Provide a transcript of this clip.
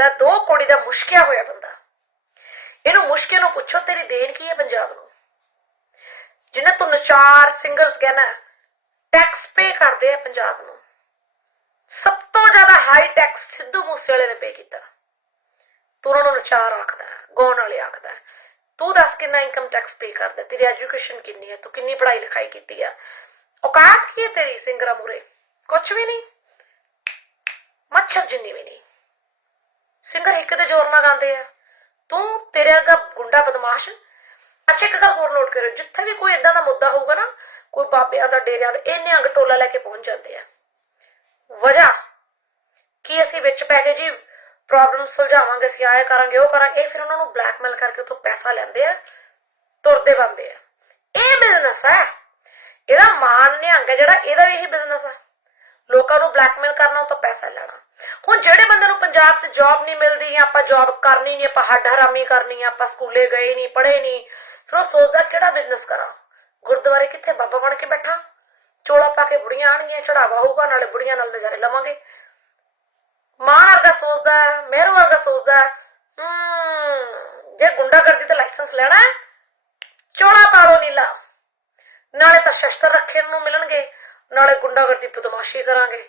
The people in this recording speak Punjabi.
ਬੋਲਦਾ ਦੋ ਕੋੜੀ ਦਾ ਮੁਸ਼ਕਿਆ ਹੋਇਆ ਬੰਦਾ। ਇਹਨੂੰ ਮੁਸ਼ਕਿਲ ਨੂੰ ਪੁੱਛੋ, ਤੇਰੀ ਦੇਣ ਕੀ ਹੈ ਪੰਜਾਬ ਨੂੰ? ਜਿਨ੍ਹਾਂ ਤੋਂ ਨਚਾਰ ਸਿੰਗਰਸ ਕਹਿਣਾ ਟੈਕਸ ਪੇ ਕਰਦੇ ਆ ਪੰਜਾਬ ਨੂੰ। ਸਭ ਤੋਂ ਜ਼ਿਆਦਾ ਹਾਈ ਟੈਕਸ ਸਿੱਧੂ ਮੂਸੇਵਾਲੇ ਨੇ ਪੇ ਕੀਤਾ। ਤੂੰ ਉਹਨਾਂ ਨੂੰ ਨਚਾਰ ਆਖਦਾ ਗਾਉਣ ਵਾਲੇ ਆਖਦਾ ਤੂੰ ਦੱਸ ਕਿੰਨਾ ਇਨਕਮ ਟੈਕਸ ਪੇ ਕਰਦਾ ਤੇਰੀ ਐਜੂਕੇਸ਼ਨ ਕਿੰਨੀ ਹੈ? ਤੂੰ ਕਿੰਨੀ ਪੜ੍ਹਾਈ ਲਿਖਾਈ ਕੀਤੀ ਆ ਔਕਾਤ ਕੀ ਹੈ ਤੇਰੀ ਸਿੰਗਰਾਂ ਮੂਰੇ ਕੁਛ ਵੀ ਨਹੀਂ। ਮੱਛਰ ਜਿੰਨੀ ਵੀ ਨਹੀਂ। ਸਿੰਗਰ ਇੱਕ ਦੇ ਜ਼ੋਰ ਨਾਲ ਗਾਉਂਦੇ ਆ। ਤੂੰ ਤੇਰੇ ਵਰਗਾ ਗੁੰਡਾ ਬਦਮਾਸ਼। ਅੱਛਾ, ਇੱਕ ਗੱਲ ਹੋਰ ਨੋਟ ਕਰਿਓ। ਜਿੱਥੇ ਵੀ ਕੋਈ ਇਦਾਂ ਦਾ ਮੁੱਦਾ ਹੋਊਗਾ ਨਾ, ਕੋਈ ਬਾਬਿਆਂ ਦਾ ਡੇਰਿਆਂ ਦਾ ਇਹਨੇ ਅੰਗ ਟੋਲਾ ਲੈ ਕੇ ਪਹੁੰਚ ਜਾਂਦੇ ਆ। ਵਜ੍ਹਾ? ਕਿ ਅਸੀਂ ਵਿੱਚ ਪੈ ਕੇ ਜੀ ਪ੍ਰੋਬਲਮ ਸੁਲਝਾਵਾਂਗੇ, ਅਸੀਂ ਆਏ ਕਰਾਂਗੇ, ਉਹ ਕਰਾਂਗੇ, ਇਹ ਫਿਰ ਉਹਨਾਂ ਨੂੰ ਬਲੈਕਮੇਲ ਕਰਕੇ ਉੱਥੋਂ ਪੈਸਾ ਲੈਂਦੇ ਆ, ਤੁਰਦੇ ਬੰਦੇ ਆ। ਇਹ ਬਿਜ਼ਨਸ ਹੈ ਇਹਦਾ ਮਾਨ ਨਿਹੰਗ ਹੈ ਜਿਹੜਾ ਇਹਦਾ ਵੀ ਇਹੀ ਬਿਜ਼ਨਸ ਹੈ ਲੋਕਾਂ ਨੂੰ ਬਲੈਕਮੇਲ ਕਰਨਾ, ਉਹ ਤੋਂ ਪੈਸਾ ਲੈਣਾ। ਹੁਣ ਜਿਹੜੇ ਬੰਦੇ ਨੂੰ ਪੰਜਾਬ 'ਚ ਜੌਬ ਨਹੀਂ ਮਿਲਦੀ ਆਪਾਂ ਜੌਬ ਕਰਨੀ ਨਹੀਂ ਆਪਾਂ ਹੱਡ ਹਰਾਮੀ ਕਰਨੀ ਆਪਾਂ ਸਕੂਲੇ ਗਏ ਨਹੀਂ ਪੜ੍ਹੇ ਨਹੀਂ ਫਿਰ ਉਹ ਸੋਚਦਾ ਕਿਹੜਾ ਬਿਜ਼ਨਸ ਕਰਾਂ? ਗੁਰਦੁਆਰੇ ਕਿੱਥੇ ਬਾਬਾ ਬਣ ਕੇ ਬੈਠਾ? ਚੋਲਾ ਪਾ ਕੇ ਬੁੜੀਆਂ ਆਣਗੀਆਂ ਚੜਾਵਾ ਹੋਊਗਾ ਨਾਲੇ ਬੁੜੀਆਂ ਨਾਲ ਨਜ਼ਾਰੇ ਲਵਾਂਗੇ। ਮਾਂ ਵਰਗਾ ਸੋਚਦਾ ਮੇਰੂ ਵਰਗਾ ਸੋਚਦਾ ਹੈ, ਹਮ, ਜੇ ਗੁੰਡਾਗਰਦੀ ਤੇ ਲਾਇਸੈਂਸ ਲੈਣਾ ਚੋਲਾ ਪਾ ਲਓ ਨੀਲਾ। ਨਾਲੇ ਤਾਂ ਸ਼ਸਤਰ ਰੱਖੇ ਨੂੰ ਮਿਲਣਗੇ ਨਾਲੇ ਗੁੰਡਾਗਰਦੀ ਬਦਮਾਸ਼ੀ ਕਰਾਂਗੇ।